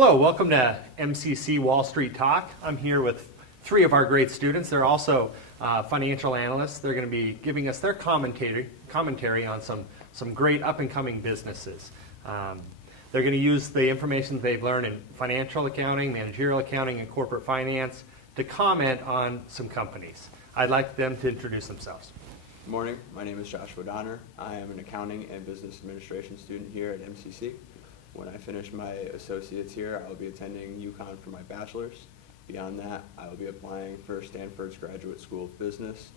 Hello, welcome to MCC Wall Street Talk. I'm here with three of our great students. They're also financial analysts. They're going to be giving us their commentary on some great up-and-coming businesses. They're going to use the information they've learned in financial accounting, managerial accounting, and corporate finance to comment on some companies. I'd like them to introduce themselves. Good morning. My name is Joshua Donner. I am an accounting and business administration student here at MCC. When I finish my associates here, I will be attending UConn for my bachelor's. Beyond that, I will be applying for Stanford's Graduate School of Business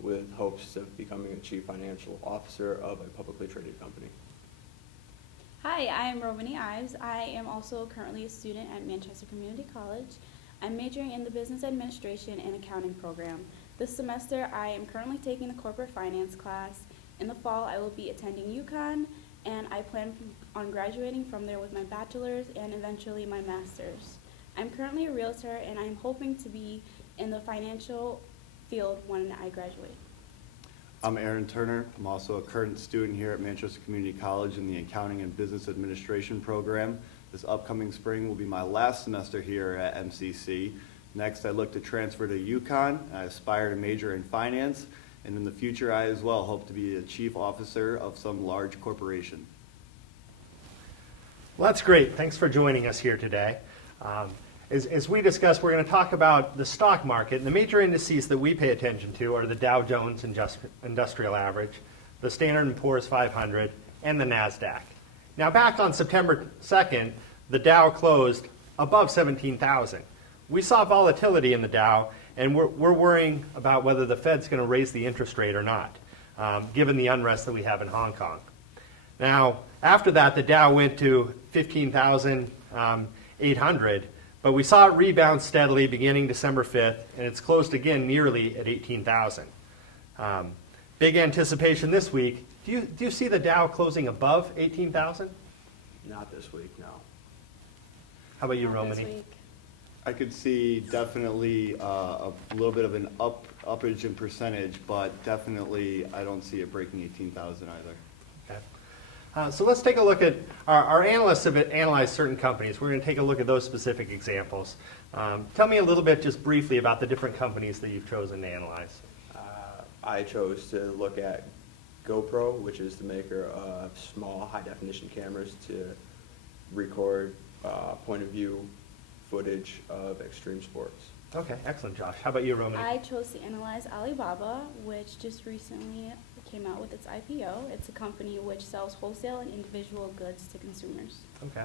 with hopes of becoming a chief financial officer of a publicly traded company. Hi, I am Romany Ives. I am also currently a student at Manchester Community College. I'm majoring in the Business Administration and Accounting program. This semester, I am currently taking the Corporate Finance class. In the fall, I will be attending UConn, and I plan on graduating from there with my bachelor's and eventually my master's. I'm currently a realtor, and I'm hoping to be in the financial field when I graduate. I'm Aaron Turner. I'm also a current student here at Manchester Community College in the Accounting and Business Administration program. This upcoming spring will be my last semester here at MCC. Next, I look to transfer to UConn. I aspire to major in finance, and in the future, I as well hope to be a chief officer of some large corporation. Well, that's great. Thanks for joining us here today. As we discussed, we're going to talk about the stock market. And the major indices that we pay attention to are the Dow Jones Industrial Average, the Standard & Poor's 500, and the NASDAQ. Now, back on September 2nd, the Dow closed above 17,000. We saw volatility in the Dow, and we're worrying about whether the Fed's going to raise the interest rate or not, given the unrest that we have in Hong Kong. Now, after that, the Dow went to 15,800, but we saw it rebound steadily beginning December 5th, and it's closed again nearly at 18,000. Big anticipation this week. Do you see the Dow closing above 18,000? Not this week, no. How about you, This Romany? week. I could see definitely a little bit of an uppage in percentage, but definitely I don't see it breaking 18,000 either. Okay. So let's take a look at, our analysts have analyzed certain companies. We're going to take a look at those specific examples. Tell me a little bit just briefly about the different companies that you've chosen to analyze. I chose to look at GoPro, which is the maker of small high-definition cameras to record point-of-view footage of extreme sports. Okay, excellent, Josh. How about you, Romany? I chose to analyze Alibaba, which just recently came out with its IPO. It's a company which sells wholesale and individual goods to consumers. Okay.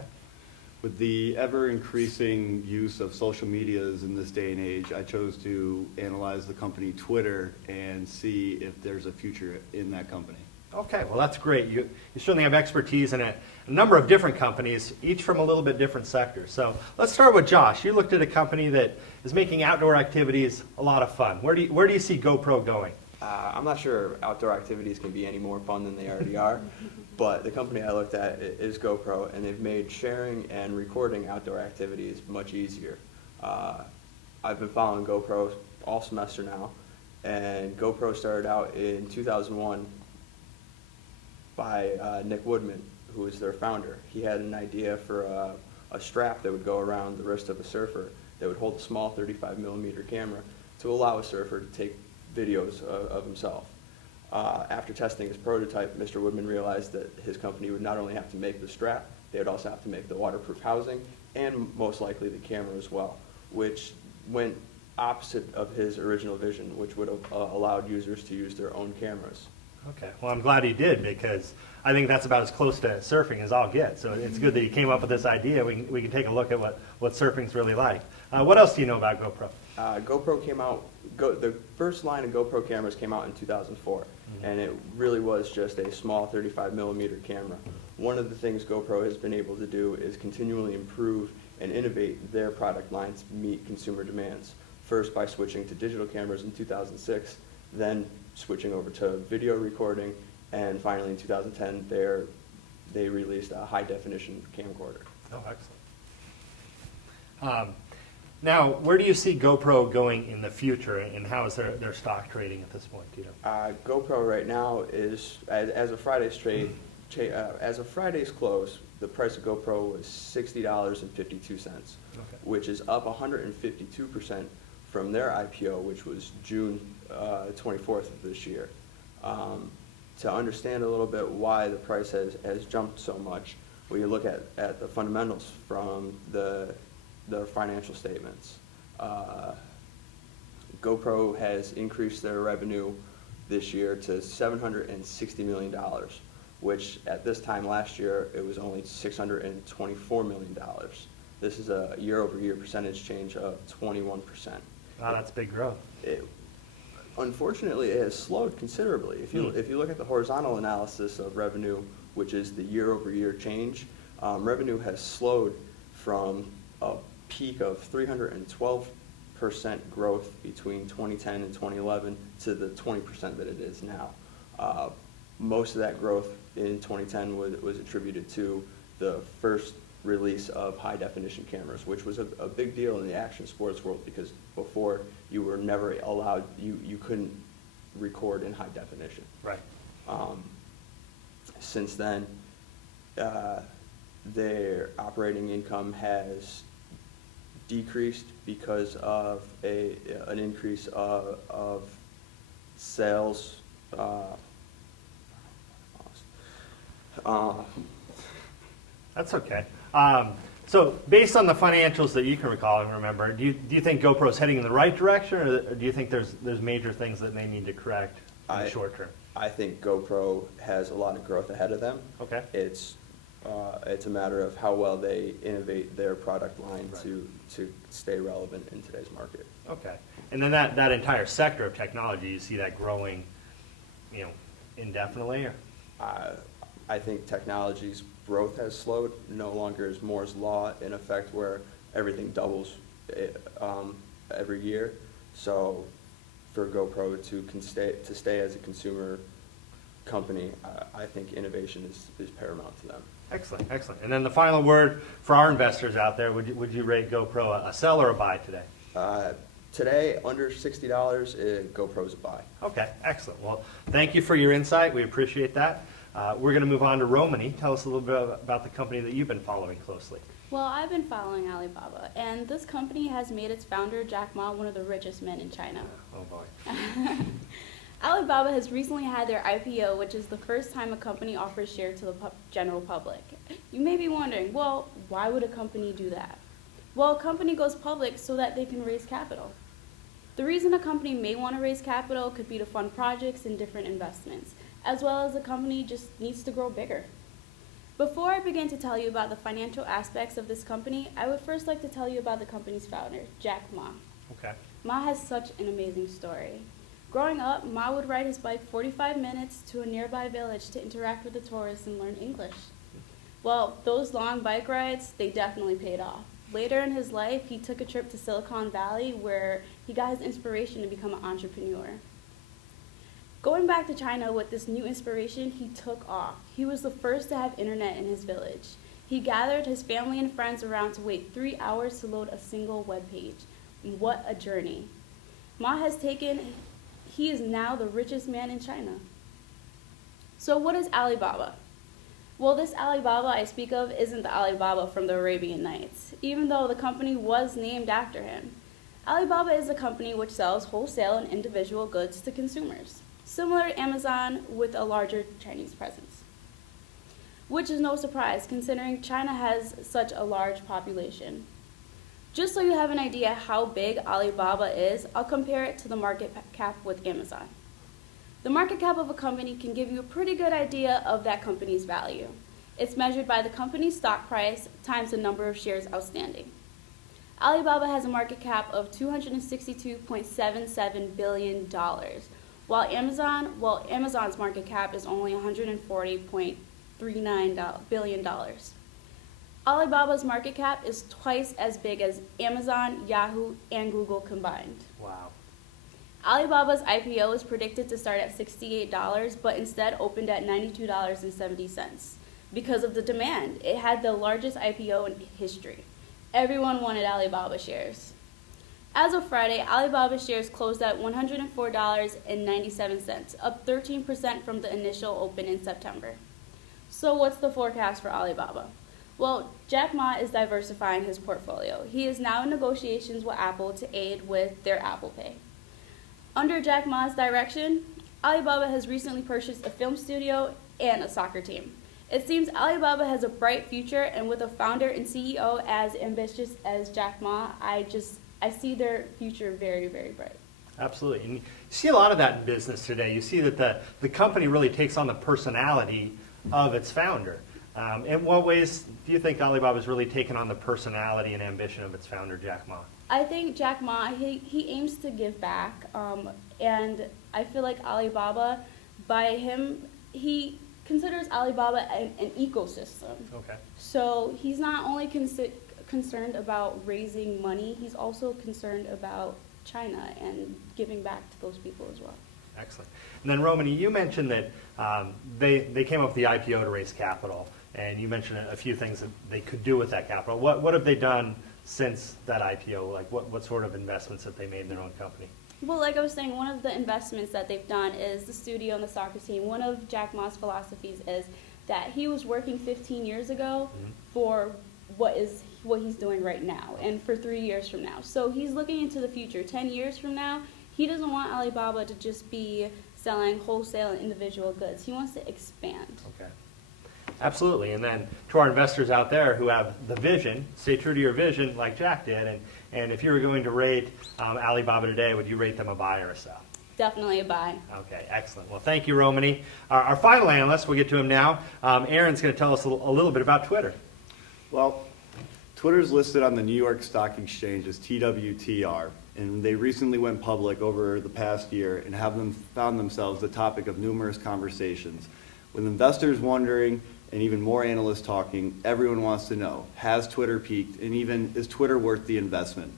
With the ever-increasing use of social medias in this day and age, I chose to analyze the company Twitter and see if there's a future in that company. Okay, well that's great. You certainly have expertise in a number of different companies, each from a little bit different sectors. So let's start with Josh. You looked at a company that is making outdoor activities a lot of fun. Where do you see GoPro going? I'm not sure outdoor activities can be any more fun than they already are, but the company I looked at is GoPro, and they've made sharing and recording outdoor activities much easier. I've been following GoPro all semester now, and GoPro started out in 2001 by Nick Woodman, who is their founder. He had an idea for a strap that would go around the wrist of a surfer that would hold a small 35mm camera to allow a surfer to take videos of himself. After testing his prototype, Mr. Woodman realized that his company would not only have to make the strap, they would also have to make the waterproof housing and most likely the camera as well, which went opposite of his original vision, which would have allowed users to use their own cameras. Okay, well I'm glad he did, because I think that's about as close to surfing as I'll get. So it's good that he came up with this idea. We can take a look at what surfing's really like. What else do you know about GoPro? GoPro came out, the first line of GoPro cameras came out in 2004, and it really was just a small 35mm camera. One of the things GoPro has been able to do is continually improve and innovate their product lines to meet consumer demands. First by switching to digital cameras in 2006, then switching over to video recording, and finally in 2010 they released a high-definition camcorder. Oh, excellent. Now, where do you see GoPro going in the future, and how is their stock trading at this point? Do you know? GoPro right now is, as of Friday's trade, as of Friday's close, the price of GoPro was $60.52, which is up 152% from their IPO, which was June 24th of this year. To understand a little bit why the price has jumped so much, we look at the fundamentals from the financial statements. GoPro has increased their revenue this year to $760 million, which at this time last year, it was only $624 million. This is a year-over-year percentage change of 21%. Wow, that's big growth. Unfortunately, it has slowed considerably. If you look at the horizontal analysis of revenue, which is the year-over-year change, revenue has slowed from a peak of 312% growth between 2010 and 2011 to the 20% that it is now. Most of that growth in 2010 was attributed to the first release of high-definition cameras, which was a big deal in the action sports world, because before you were never allowed, you couldn't record in high definition. Right. Since then, their operating income has decreased because of an increase of sales. That's okay. So based on the financials that you can recall and remember, do you think GoPro's heading in the right direction, or do you think there's major things that they need to correct in the short term? I think GoPro has a lot of growth ahead of them. Okay. It's a matter of how well they innovate their product line Right. to stay relevant in today's market. Okay. And then that entire sector of technology, you see that growing, indefinitely? Or? I think technology's growth has slowed. No longer is Moore's law in effect, where everything doubles every year. So for GoPro to stay as a consumer company, I think innovation is paramount to them. Excellent, excellent. And then the final word for our investors out there, would you rate GoPro a sell or a buy today? Today, under $60, GoPro's a buy. Okay, excellent. Well, thank you for your insight. We appreciate that. We're going to move on to Romani. Tell us a little bit about the company that you've been following closely. Well, I've been following Alibaba, and this company has made its founder, Jack Ma, one of the richest men in China. Oh, boy. Alibaba has recently had their IPO, which is the first time a company offers shares to the general public. You may be wondering, well, why would a company do that? Well, a company goes public so that they can raise capital. The reason a company may want to raise capital could be to fund projects and different investments, as well as the company just needs to grow bigger. Before I begin to tell you about the financial aspects of this company, I would first like to tell you about the company's founder, Jack Ma. Okay. Ma has such an amazing story. Growing up, Ma would ride his bike 45 minutes to a nearby village to interact with the tourists and learn English. Well, those long bike rides, they definitely paid off. Later in his life, he took a trip to Silicon Valley where he got his inspiration to become an entrepreneur. Going back to China with this new inspiration, he took off. He was the first to have internet in his village. He gathered his family and friends around to wait 3 hours to load a single web page. What a journey. He is now the richest man in China. So what is Alibaba? Well, this Alibaba I speak of isn't the Alibaba from the Arabian Nights, even though the company was named after him. Alibaba is a company which sells wholesale and individual goods to consumers, similar to Amazon with a larger Chinese presence. Which is no surprise considering China has such a large population. Just so you have an idea how big Alibaba is, I'll compare it to the market cap with Amazon. The market cap of a company can give you a pretty good idea of that company's value. It's measured by the company's stock price times the number of shares outstanding. Alibaba has a market cap of $262.77 billion, while Amazon's market cap is only $140.39 billion. Alibaba's market cap is twice as big as Amazon, Yahoo, and Google combined. Wow. Alibaba's IPO is predicted to start at $68, but instead opened at $92.70. Because of the demand, it had the largest IPO in history. Everyone wanted Alibaba shares. As of Friday, Alibaba shares closed at $104.97, up 13% from the initial open in September. So what's the forecast for Alibaba? Well, Jack Ma is diversifying his portfolio. He is now in negotiations with Apple to aid with their Apple Pay. Under Jack Ma's direction, Alibaba has recently purchased a film studio and a soccer team. It seems Alibaba has a bright future, and with a founder and CEO as ambitious as Jack Ma, I see their future very, very bright. Absolutely. And you see a lot of that in business today. You see that the company really takes on the personality of its founder. In what ways do you think Alibaba's really taken on the personality and ambition of its founder, Jack Ma? I think Jack Ma, he aims to give back, and I feel like Alibaba, by him, he considers Alibaba an ecosystem. Okay. So he's not only concerned about raising money, he's also concerned about China and giving back to those people as well. Excellent. And then, Romany, you mentioned that they came up with the IPO to raise capital, and you mentioned a few things that they could do with that capital. What have they done since that IPO? Like, what sort of investments have they made in their own company? Well, like I was saying, one of the investments that they've done is the studio and the soccer team. One of Jack Ma's philosophies is that he was working 15 years ago for what he's doing right now and for 3 years from now. So he's looking into the future. 10 years from now, he doesn't want Alibaba to just be selling wholesale and individual goods. He wants to expand. Okay. Absolutely. And then to our investors out there who have the vision, stay true to your vision like Jack did. And if you were going to rate Alibaba today, would you rate them a buy or a sell? Definitely a buy. Okay, excellent. Well, thank you, Romany. Our final analyst, we'll get to him now. Aaron's going to tell us a little bit about Twitter. Well, Twitter's listed on the New York Stock Exchange as TWTR, and they recently went public over the past year and have found themselves the topic of numerous conversations. With investors wondering and even more analysts talking, everyone wants to know, has Twitter peaked, and even is Twitter worth the investment?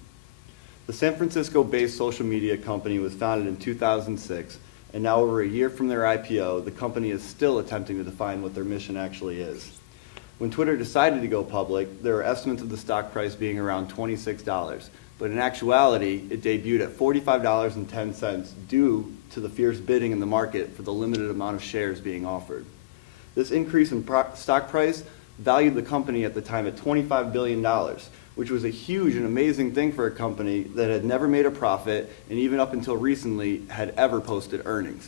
The San Francisco-based social media company was founded in 2006, and now over a year from their IPO, the company is still attempting to define what their mission actually is. When Twitter decided to go public, there were estimates of the stock price being around $26, but in actuality, it debuted at $45.10 due to the fierce bidding in the market for the limited amount of shares being offered. This increase in stock price valued the company at the time at $25 billion, which was a huge and amazing thing for a company that had never made a profit and even up until recently had ever posted earnings.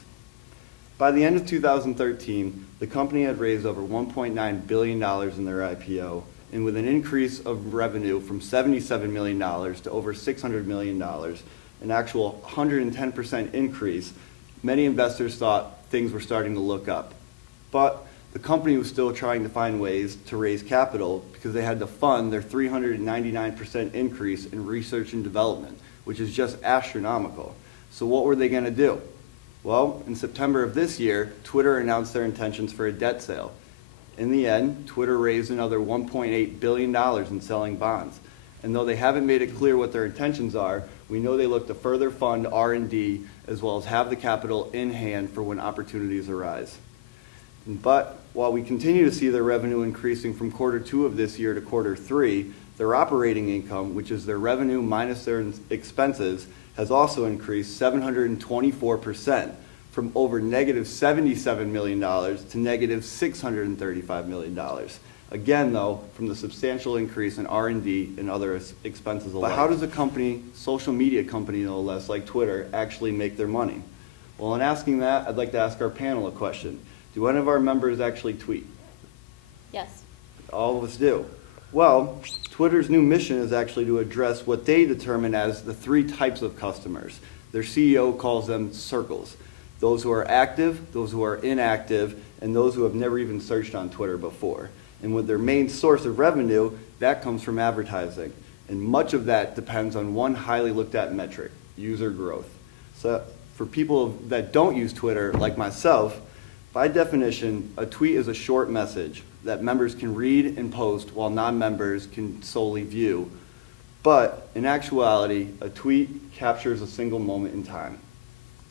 By the end of 2013, the company had raised over $1.9 billion in their IPO, and with an increase of revenue from $77 million to over $600 million, an actual 110% increase, many investors thought things were starting to look up. But the company was still trying to find ways to raise capital because they had to fund their 399% increase in research and development, which is just astronomical. So what were they going to do? Well, in September of this year, Twitter announced their intentions for a debt sale. In the end, Twitter raised another $1.8 billion in selling bonds. And though they haven't made it clear what their intentions are, we know they look to further fund R&D as well as have the capital in hand for when opportunities arise. But while we continue to see their revenue increasing from Q2 of this year to Q3, their operating income, which is their revenue minus their expenses, has also increased 724% from over negative $77 million to negative $635 million. Again, though, from the substantial increase in R&D and other expenses alike. But how does a company, social media company no less, like Twitter, actually make their money? Well, in asking that, I'd like to ask our panel a question. Do any of our members actually tweet? Yes. All of us do. Well, Twitter's new mission is actually to address what they determine as the three types of customers. Their CEO calls them circles. Those who are active, those who are inactive, and those who have never even searched on Twitter before. And with their main source of revenue, that comes from advertising. And much of that depends on one highly looked at metric, user growth. So for people that don't use Twitter, like myself, by definition, a tweet is a short message that members can read and post while non-members can solely view. But in actuality, a tweet captures a single moment in time.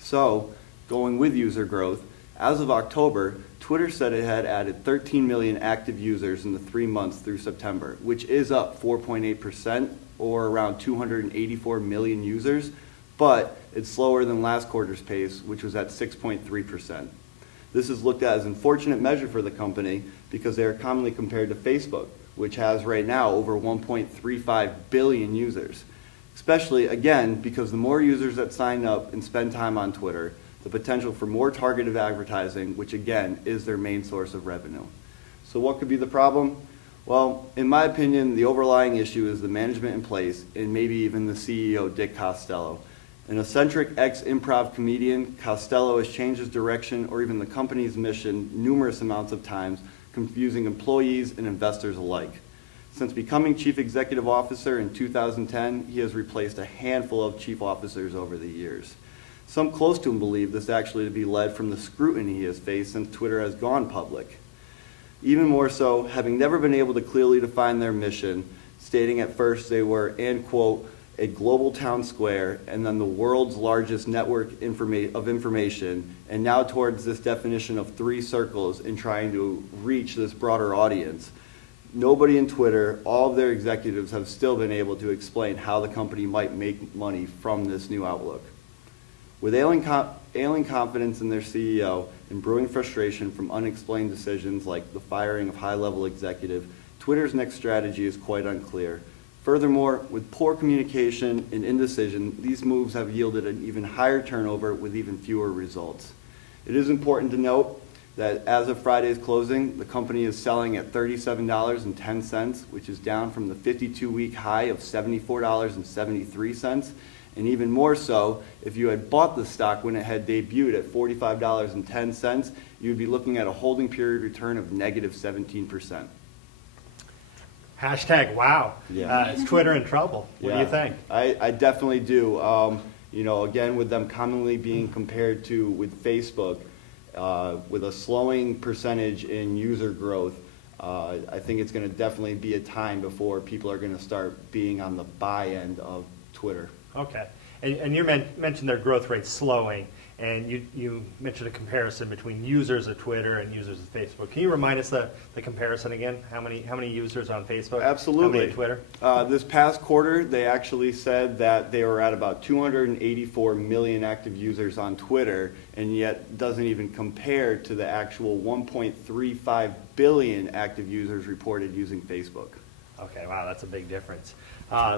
So, going with user growth, as of October, Twitter said it had added 13 million active users in the 3 months through September, which is up 4.8% or around 284 million users, but it's slower than last quarter's pace, which was at 6.3%. This is looked at as an unfortunate measure for the company because they are commonly compared to Facebook, which has right now over 1.35 billion users. Especially, again, because the more users that sign up and spend time on Twitter, the potential for more targeted advertising, which again is their main source of revenue. So what could be the problem? Well, in my opinion, the overlying issue is the management in place and maybe even the CEO, Dick Costello. An eccentric ex-improv comedian, Costello has changed his direction or even the company's mission numerous amounts of times, confusing employees and investors alike. Since becoming chief executive officer in 2010, he has replaced a handful of chief officers over the years. Some close to him believe this actually to be led from the scrutiny he has faced since Twitter has gone public. Even more so, having never been able to clearly define their mission, stating at first they were, and quote, a global town square, and then the world's largest network of information, and now towards this definition of 3 circles in trying to reach this broader audience. Nobody in Twitter, all of their executives have still been able to explain how the company might make money from this new outlook. With ailing confidence in their CEO and brewing frustration from unexplained decisions like the firing of high-level executive, Twitter's next strategy is quite unclear. Furthermore, with poor communication and indecision, these moves have yielded an even higher turnover with even fewer results. It is important to note that as of Friday's closing, the company is selling at $37.10, which is down from the 52-week high of $74.73. And even more so, if you had bought the stock when it had debuted at $45.10, you would be looking at a holding period return of negative 17%. Hashtag wow. Yeah. Is Twitter in trouble? What do you think? I definitely do. Again, with them commonly being compared to with Facebook, with a slowing percentage in user growth, I think it's going to definitely be a time before people are going to start being on the buy end of Twitter. Okay. And you mentioned their growth rate slowing, and you mentioned a comparison between users of Twitter and users of Facebook. Can you remind us the comparison again? How many users on Facebook? Absolutely. How many on Twitter? This past quarter, they actually said that they were at about 284 million active users on Twitter, and yet doesn't even compare to the actual 1.35 billion active users reported using Facebook. Okay, wow, that's a big difference.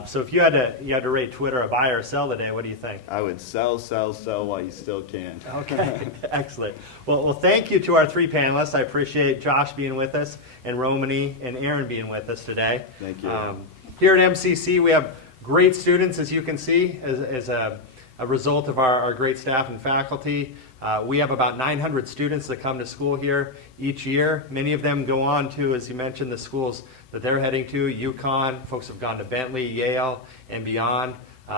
So if you had to rate Twitter a buy or a sell today, what do you think? I would sell while you still can. Okay, excellent. Well, thank you to our 3 panelists. I appreciate Josh being with us, and Romany and Aaron being with us today. Thank you. Here at MCC, we have great students, as you can see, as a result of our great staff and faculty. We have about 900 students that come to school here each year. Many of them go on to, as you mentioned, the schools that they're heading to, UConn. Folks have gone to Bentley, Yale, and beyond.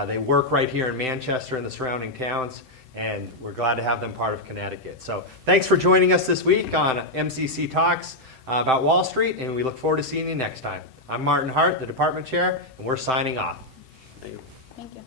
They work right here in Manchester and the surrounding towns, and we're glad to have them part of Connecticut. So thanks for joining us this week on MCC Talks about Wall Street, and we look forward to seeing you next time. I'm Martin Hart, the department chair, and we're signing off. Thank you. Thank you.